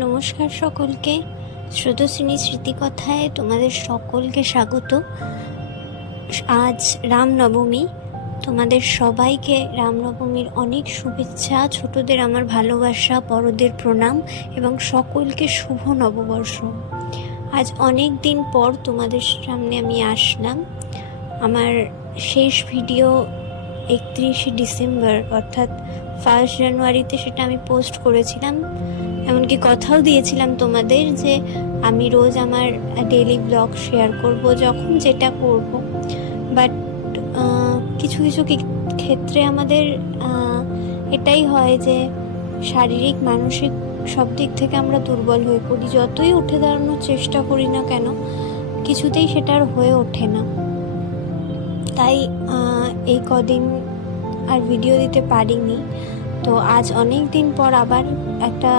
নমস্কার সকলকে। স্রোতস্বিনী স্মৃতিকথায় তোমাদের সকলকে স্বাগত। আজ রামনবমী। তোমাদের সবাইকে রামনবমীর অনেক শুভেচ্ছা, ছোটদের আমার ভালোবাসা, বড়দের প্রণাম এবং সকলকে শুভ নববর্ষ। আজ অনেক দিন পর তোমাদের সামনে আমি আসলাম। আমার শেষ ভিডিও 31শে ডিসেম্বর অর্থাৎ 1 জানুয়ারিতে সেটা আমি পোস্ট করেছিলাম। এমনকি কথাও দিয়েছিলাম তোমাদের যে আমি রোজ আমার ডেইলি ব্লগ শেয়ার করব, যখন যেটা করব। বাট কিছু কিছু ক্ষেত্রে আমাদের এটাই হয় যে শারীরিক মানসিক সব দিক থেকে আমরা দুর্বল হয়ে পড়ি। যতই উঠে দাঁড়ানোর চেষ্টা করি না কেন, কিছুতেই সেটা আর হয়ে ওঠে না। তাই এই কদিন আর ভিডিও দিতে পারিনি। তো আজ অনেক দিন পর আবার একটা